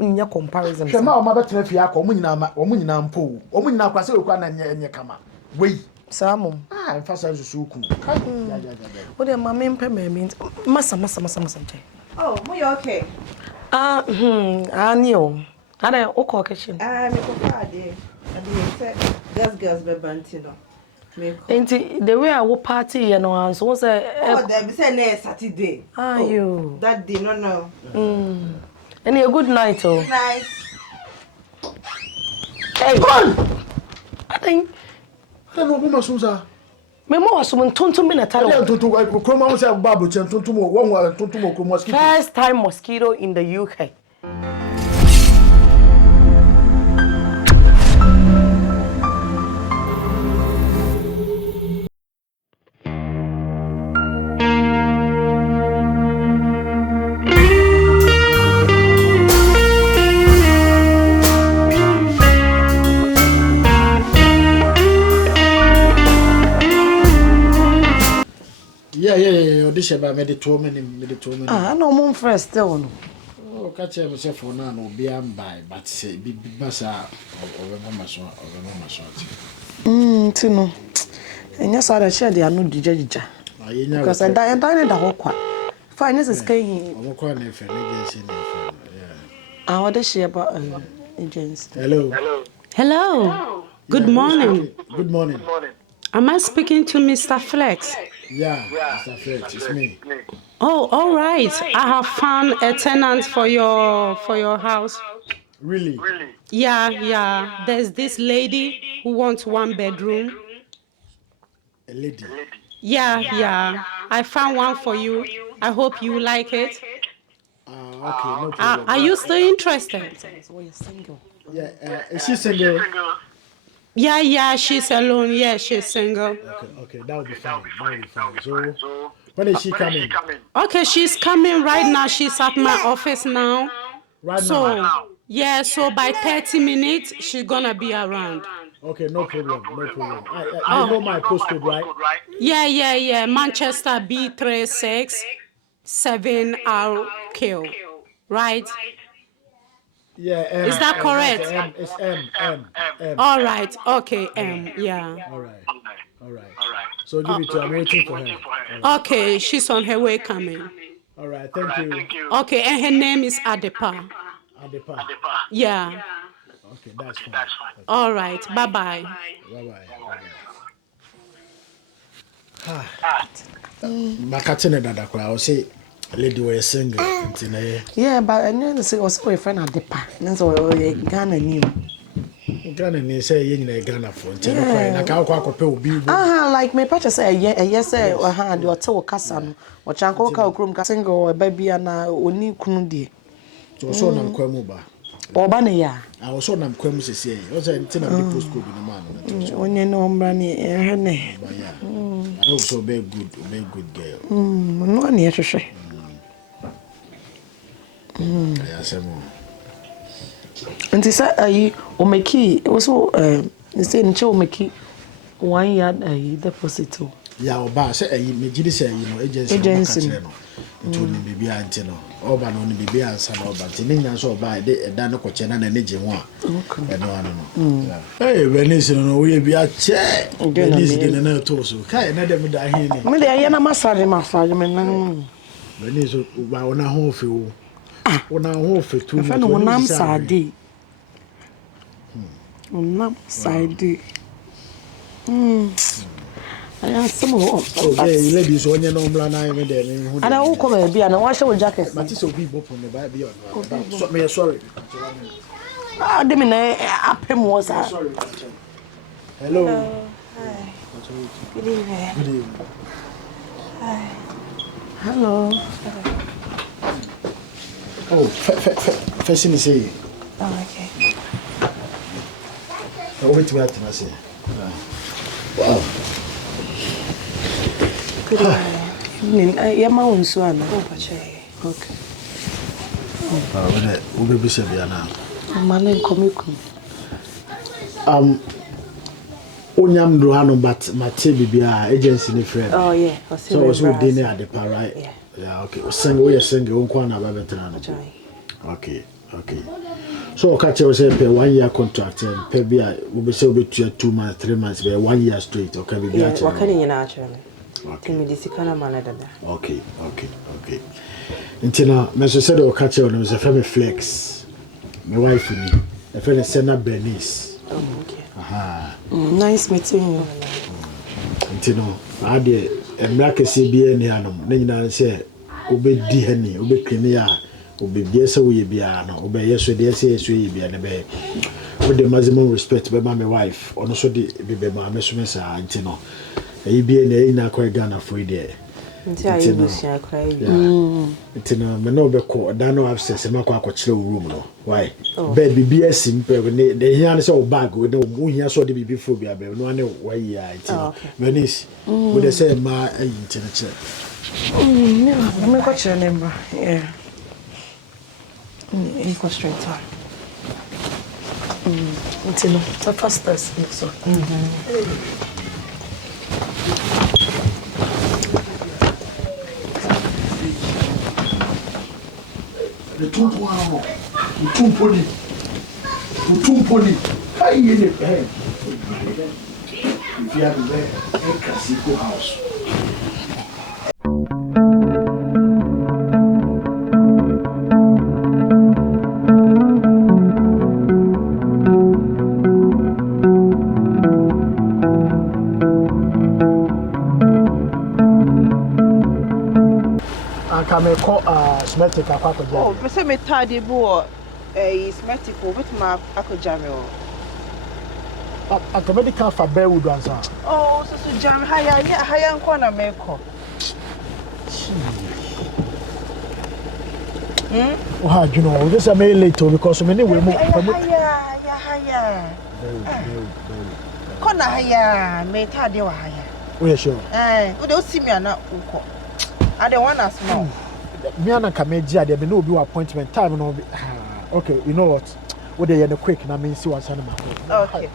nya comparison. Shema o mabetena fi akọ omunyina mpo. Omunyina kwase okwa na nye kama. Wei. Samom. Mfasa nsusu ku. What am I mean? Massa. Oh, you okay? I knew. I don't know kitchen. Me go party. I did girls be bantino. Ain't the way I will party and so was oh, there be say next Saturday. You. That day, no. And a good night, oh. Good night. Hey, on! I think. I don't know Susa. My mom was someone to me. First time mosquito in the UK. Yeah, this about meditating. No more first still. Oh, catch myself for now, no be am by, but say, be bassa or Tino. And yes, I share the no DJ. Because I dined the whole quite. Finance is going. I'm calling if an agency. I want to share about agents. Hello. Good morning. Good morning. Am I speaking to Mr. Flex? Yeah, Mr. Flex, it's me. Oh, all right. I have found a tenant for your house. Really? Yeah. There's this lady who wants 1 bedroom. A lady? Yeah. I found one for you. I hope you like it. Okay, no problem. Are you still interested? Yeah, is she single? Yeah, she's alone. Yeah, she's single. Okay, that will be fine. So, when is she coming? Okay, she's coming right now. She's at my office now. Right now? Yeah, so by 30 minutes, she's gonna be around. Okay, no problem. I know my postcode, right? Yeah. Manchester B36 7RQ, right? Yeah, is that correct? It's M. All right, okay, M, yeah. All right. So give it to her. I'm waiting for her. Okay, she's on her way coming. All right, thank you. Okay, and her name is Adepa. Adepa. Yeah. Okay, that's fine. All right, bye-bye. Bye-bye. Makatene dada kwa I say lady were single. Yeah, but I know say also a friend at the park. So Ghana new. Ghana ni say yen na Ghana for. Na ka akwa obi. Like me patch say yes say the hotel kasa no. O chanko ka okrum ka single baby na oni kunu die. So nam kwamu ba. Oba na ya. I also nam kwamu sese. O say ntina the postcode no man na. Onye no mbra ni ehne. I also be good girl. No na hwehwe. Nti sa ayi o meki also say nche o meki 1 year deposit. Ya oba say ayi megidi say ayi no agency no. To ni bibi anti no. Oba no ni bibi ansa no oba. Nti nya so oba e da no koche na ne je ho a. E no ano no. Hey, Venice no we bi a che. Venice de na to so. Kai na dem da he ni. Me de ya na massage me na. Venice ba ona ho fe o. Ona ho fe tu. Fa no nam sade. Nam sade. I am some okay, ladies on your number na me there. And I will come and be and wash your jacket. But it's so big from the Bible. So me sorry. They mean up him was sorry. Hello. Hi. Good evening. Hi. Hello. Oh, first thing say. Oh, okay. Wait to what I say. Wow. Good evening. Yeah, my own son. Okay. We be say bia na. Man komiku. Onyam do hanu but mate bibia agency ni friend. Oh yeah. So was we dey at the par right? Yeah. Yeah, okay. Single we single on kwa na ba betra no. Okay. Okay. So catch you say pay 1 year contract and pay be we say we 2 months 3 months be 1 year straight okay be yeah what can you actually me this kind of man dada okay until me so said o catch you no say family flex my wife ni e friend Senna Bernice okay aha Nice meeting you. until no I dey emraka se bi ani anom na nyina say obedi hani obekini ya obebie se wo ye bia no obeye so de se so ye bia ne be with the maximum respect be my wife ono so de be ma me so me sa anti no e bia na ina ko Ghana for there nti ayi busia cry nti no me no be ko da no access me ko akokire room no why bed bibia simple ne de hia ne se o bag we no mu hia so de bibi fo bia be no ane why ya nti no Venice we dey say ma ayi nti ne kire Me got your number. Yeah. Equal straight time. Until the fastest. So. The tumponi. Aye ne eh. If you have a casino house. Kame ko smetic akwa ja. Oh, pese me tade bo smetic o betuma akoja me o. Medical for Bearwood answer. Oh, so jam haya nko na me ko. Oh, how you know? This is a late because many will move. Haya. Kona haya me tade wa haya. We sure. We dey see me na uko. I don't want us more. Me and Kameji, there be no be appointment time no be. Okay, you know what? What they quick na me see what's on my Okay.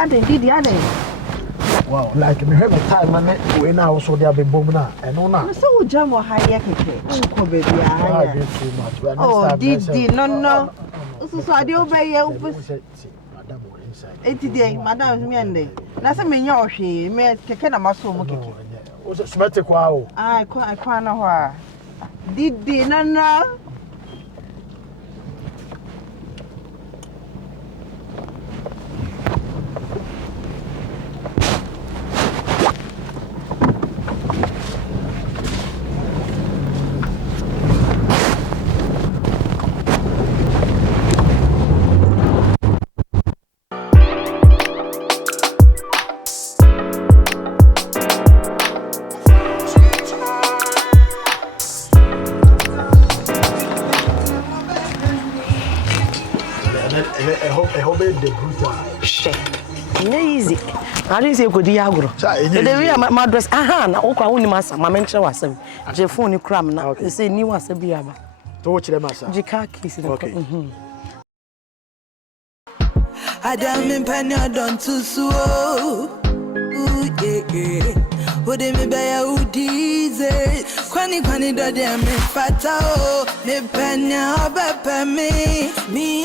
Ade. Wow, like me have a time man we now so there be bomb na and no na. So jam o haya keke. Unko baby haya. Too much. Oh, did no. So ade obey you. Eti dey madam me ande. Na se me nya ohwe me keke na maso mo keke. O so smete kwa o. Ah, kwa na ho a. Didi no. I hope the brutal. Shit. Easy. I didn't say go di agro. The way my address na o kwa woni masa ma mentre wasem. Je phone ni kram na say ni wasem bi aba. To wo kire masa. Je car case na. Adam in panya don to so. Ooh yeah. Would me be udize. Kwani do dem me fata o. Me panya obepe me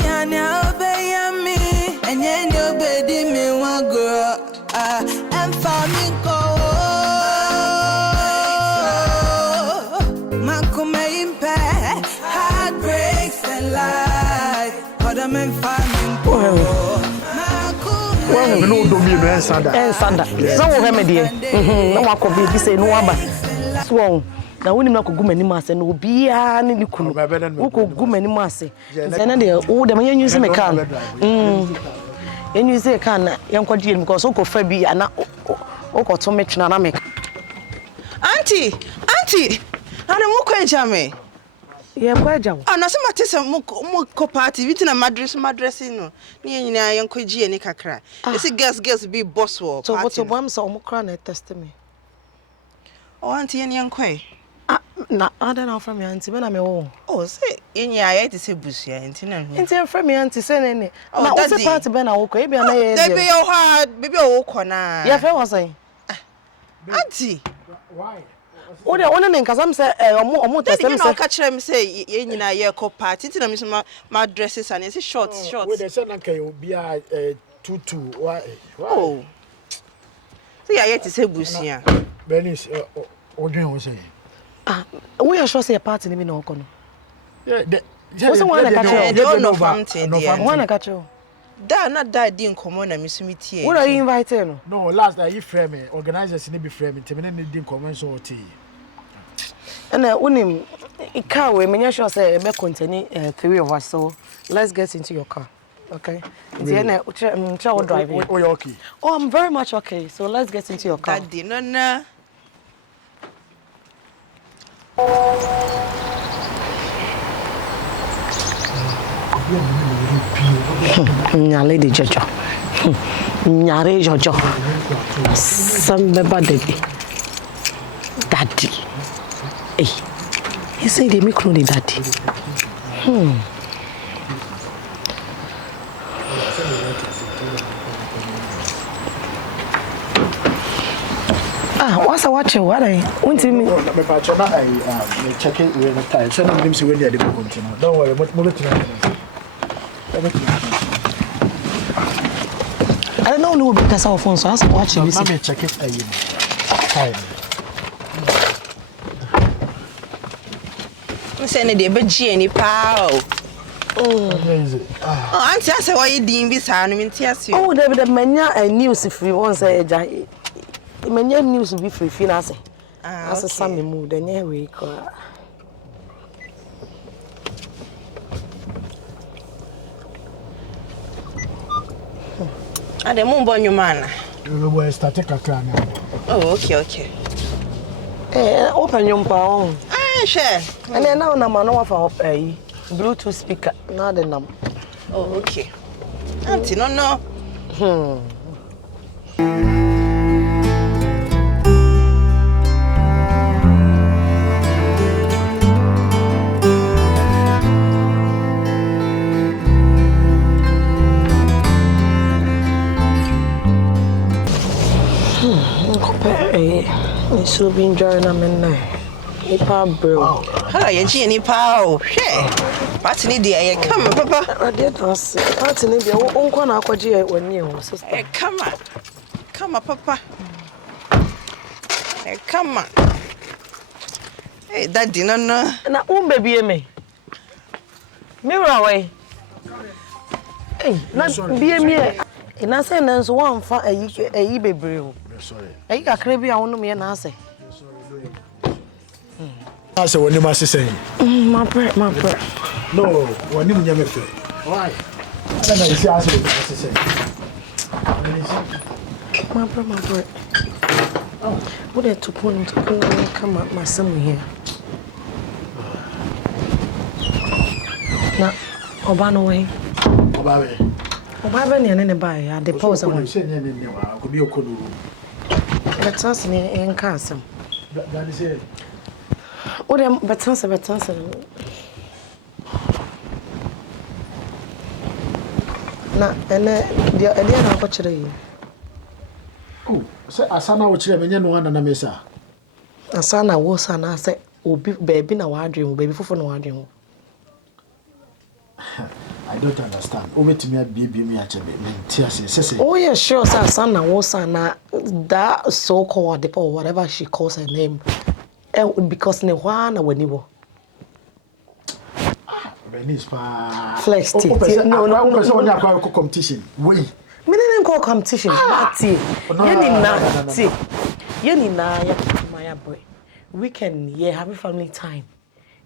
anya obeyami. Enye ni obedi me one girl. And for me go. Makume impe. Heartbreaks and life. Adam and family go. Well, we know do me no ensanda. So wo heme de. Na wakọ bi say no aba. So na woni na kogu mani ma ase no bia ne ni kunu. Wo kogu mani ma ase. Na de wo de me use me kan. Use kan na yenkodi because wo ko fa bi ana wo ko to me twena na me. Auntie, ana mo ko eja me. Ye ko eja wo. Na se matese mo ko party bi tina madress no. Ne nyina yenkogie ni kakra. Ese girls be boss wo party. So what am so mo kra na test me. Oh auntie yen yenkoi. Na ada na from me auntie me na me wo. Oh, say yenye aye to say busia enti na hu. Enti from me auntie say ne. Oh, Na wo say party be na wo ko e bia na ye. Baby yo ha, baby o ko na. Ya fe wo say. Auntie. Why? O de wona ne nkasam say omo testem say. Na ka kire me say ye nyina ye ko party enti na me so ma dresses and say shorts. We dey say na kai obi a tutu why? Oh. Say aye to say busia. Benis odwen wo say. We are sure say a party ni me na oko no. Yeah, What's the one that catch you? No family. One that catch you. Da na da di nkomo na me so metie. What are you inviting? No, last that you frame me, organizers ni be frame me, te me na di nkomo so oti. And unim car we me sure say me contain 3 of us, so let's get into your car. Okay? Really? Driving. Oh, you okay? Oh, I'm very much okay. So let's get into your car. Daddy, no. Lady Jojo. Nyare Jojo. Sambeba Debbie. Daddy. Hey. He said they make no daddy. What's a watch? What I want to me? Me patch na I check it we na tie. So na nim se we dey dey continue. Don't worry, mo I don't know because our phone so ask watch you. Let me check it tie. Me say na dey be gie ni pa o. Amazing. Auntie I say why you din bi sa no me ntia se. Oh, the manya news free one say eja. Manya news be free na say. As some mood the near we ko. Ade mo mbọ nyuma na. We will start kakra na. Oh, okay. Open your phone. Share. And then now na man no fa Bluetooth speaker na the num. Oh, okay. Auntie no. So been drawing am in there. Nipa bro. Ha, ye ji nipa o. Hwe. Party ni dey e come papa. Ade dos. Party ni dey won na akwaje wani e sister. E come papa. E come. Hey, daddy no. Na baby me. Me way. Hey, na bie me. Ina say na so wan fa ayi bebre o. Sorry. Ayi kakra bi a wono me na ase. I say when you must say. My bread. No, when you me fe. Why? I don't know if you say. My bread. Oh, what are to put come up my son here. Na Obano way. Obabe ni ne ba ya deposit one. Say ni ne wa ko bi okodu. Let's us in castle. That is it. What am betanse. Na ene dia na ko kire yi. Oh, say asana wo kire menye no na mesa. Asana wo sana say obi baby na wa adwen wo baby fofo na wa adwen wo. I don't understand. Obetimi abie me achebe. Mentia say. Oh yeah, sure, sir. Sana wo sana that so-called depo or whatever she calls her name. Because ne wana wani wo. Benis pa. Flex tea. No, person only akwa competition. We. Me didn't call competition. Party. Yeni na ya my boy. Weekend yeah, having family time.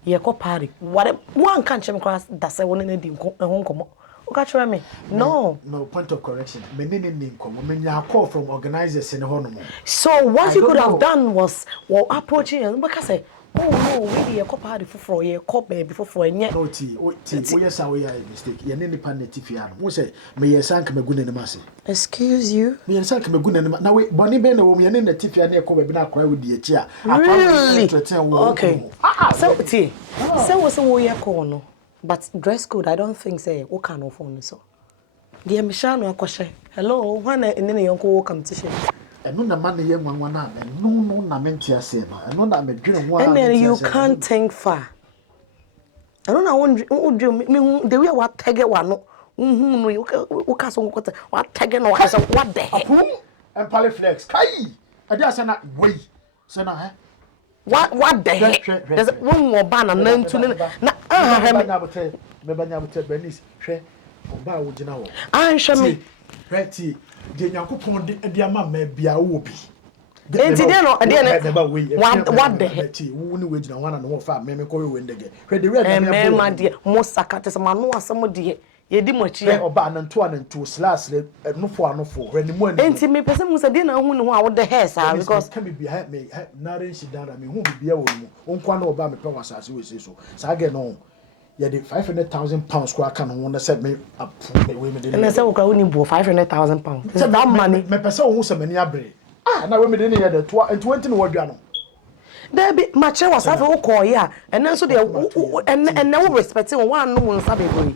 Yeah, go party. What one can't chim class that say one in the home come. Okay, me. No, point of correction. Me come. Me ya call from organizers in the home. So what you could have done was approaching because say Oh no, we dey cop hard for ye cop baby for enye. No ti, we yes we are mistake. Ye ne nipa netifia no. Mo say me yes anka magu ne mase. Excuse you? Me yes anka magu ne na we boni be na wo me ne netifia na cop baby na akwa we di achi a. Really? Okay. So ti. So we ye call no. But dress code I don't think say we can no phone so. Dear Michelle no akoshe. Hello, when ene ne yonko wo come to share. Eno na man ye nwanwa na no na mente ase no. Eno na medwene ho a. And then you can't think far. I don't know what the way what tag it one no. No ka so ngokota what tag no what the heck? And Paliflex. Kai. Ade ase na wey. Se na he. What the heck? There's one more banner name to na me banya bote Bernice hwe oba wo gina wo hwe me reti de Nyankopon de ama ma bia wo bi enti de no what the heck wo ni we gina wana no fa me ko we ndege hwe de red me ma de mo sakate se ma no asem de ye di mo chi oba na nto slash le nofo hwe ni mo ani enti me pese mu se de na hu ni ho a wo de hair sa because can be me na ren shi down me hu bibia wo mu onkwa na oba me pe wasase we say so sa ge no yeah, the 500,000 pounds kwa can one said me up we me and I said we only bo 500,000 pounds. Is that money? Me person who say many abre. Ah, na we me dey here the 20 no wadua no. There be match was have we call here and then so they and now respect one no one sabe boy.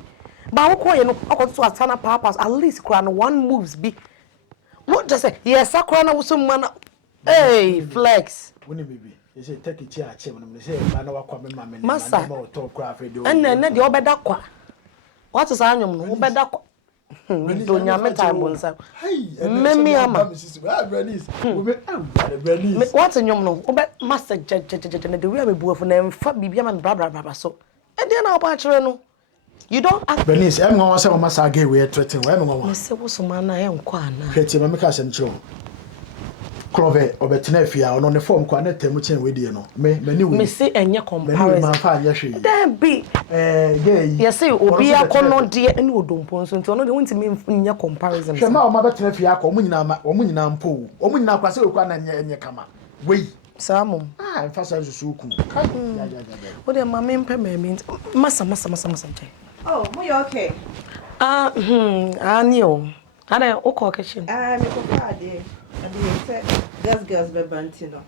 But we call you no to atana purpose at least kra no one moves be. What just say yes sakra na wo so man. Hey, flex. Woni baby. You say take it here when me say man na wakwa me mama Masa. talk craft radio. And then the obeda kwa. What is anyum no obeda kwa. Do nyame time bonsa. Hey, me ama. Bernice. We Bernice. What anyum no obe master the way me buafo na mfa bibia man bra so. And then na oba chere no. You don't act Bernice, em nwa say mama ge we threaten we em nwa. Me say wo so man na e nkwa na. Hweti me ka asem chiro. Clove obetena afia ono ne form kwa na temu chen we die no me ni we me say enye comparison man fa anya hwe then be yes say obi akono de ene odompo so nti ono de wonti me nya comparison hwe ma o ma betena afia akọ omu nyina mpo omu nyina kwase we kwa na enye kama we samo mfa sa susu ku o de ma me mpe me masa nche Oh, mo you okay? Ani o ada o ko kitchen Me ko fa de. Girls be bantino.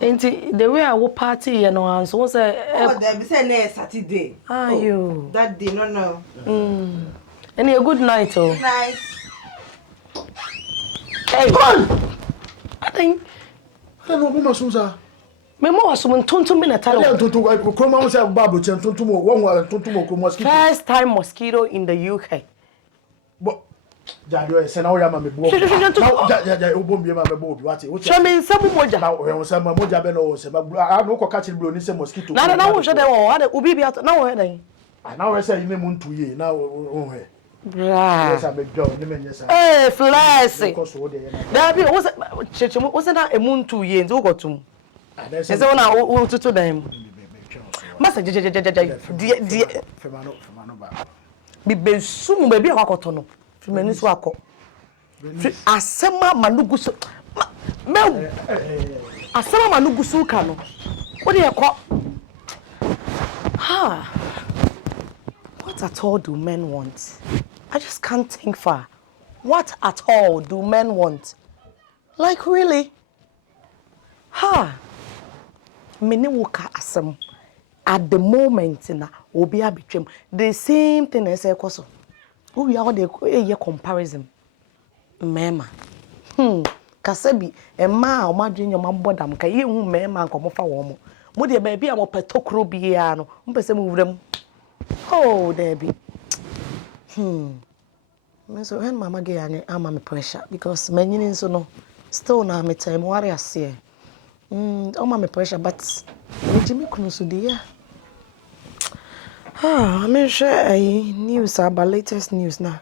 Enti the way I go party you know so say there be say next Saturday. You that day no. And a good night oh. Nice. Hey. I think no bo masunza. Me mo wasum tontum me na talo. Tontum ko ma say babu chen tontum won tontum ko mosquito. First time mosquito in the UK. But Jadio se na wo ya ma me bo. Ja obo mi ma me bo obi wate. Show me nsam moja. Na wo nsam moja be no se ma no ko catch bro ni se mosquito. Na wo hwe dey wo ade obi bia na wo hwe dey. Na wo say yin mu ntu ye na wo hwe. Bra. Yes am do ni me nyesa. Eh flash. Da bi wo se chechemu wo se na emu ntu ye nti wo gotum. Ese wo na wo tutu dan mu. Masa die Femano ba. Bi besum ba bi akoto no. Femani so akọ. Asema manugusu. Me. Asema manugusu ka no. Wo de ekọ. Ha. What at all do men want? I just can't think far. What at all do men want? Like really? Ha. Many woka asem. At the moment na obi abetwem. The same thing as ekoso. We are the comparison. Mema. Kasabi ema o madwen yo mabodam ka ye hu mema nkomo fa wo mo. Mo de ba bia mo petokro bia no. Mo pese mo wuram. Oh, Debbie. So when mama get any ama me pressure because my nyini so no still na me time worry ase. Oma me pressure but Jimmy kunu so dey. I mean share news about latest news na.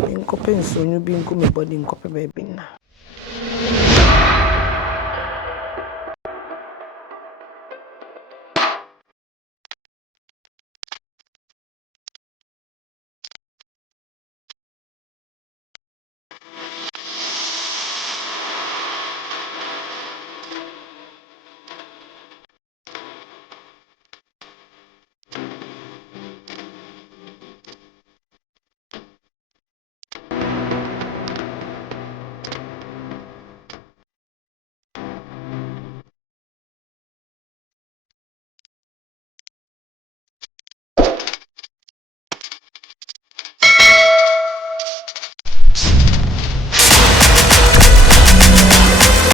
Nkope nsonyu bi nko me body nkope baby na.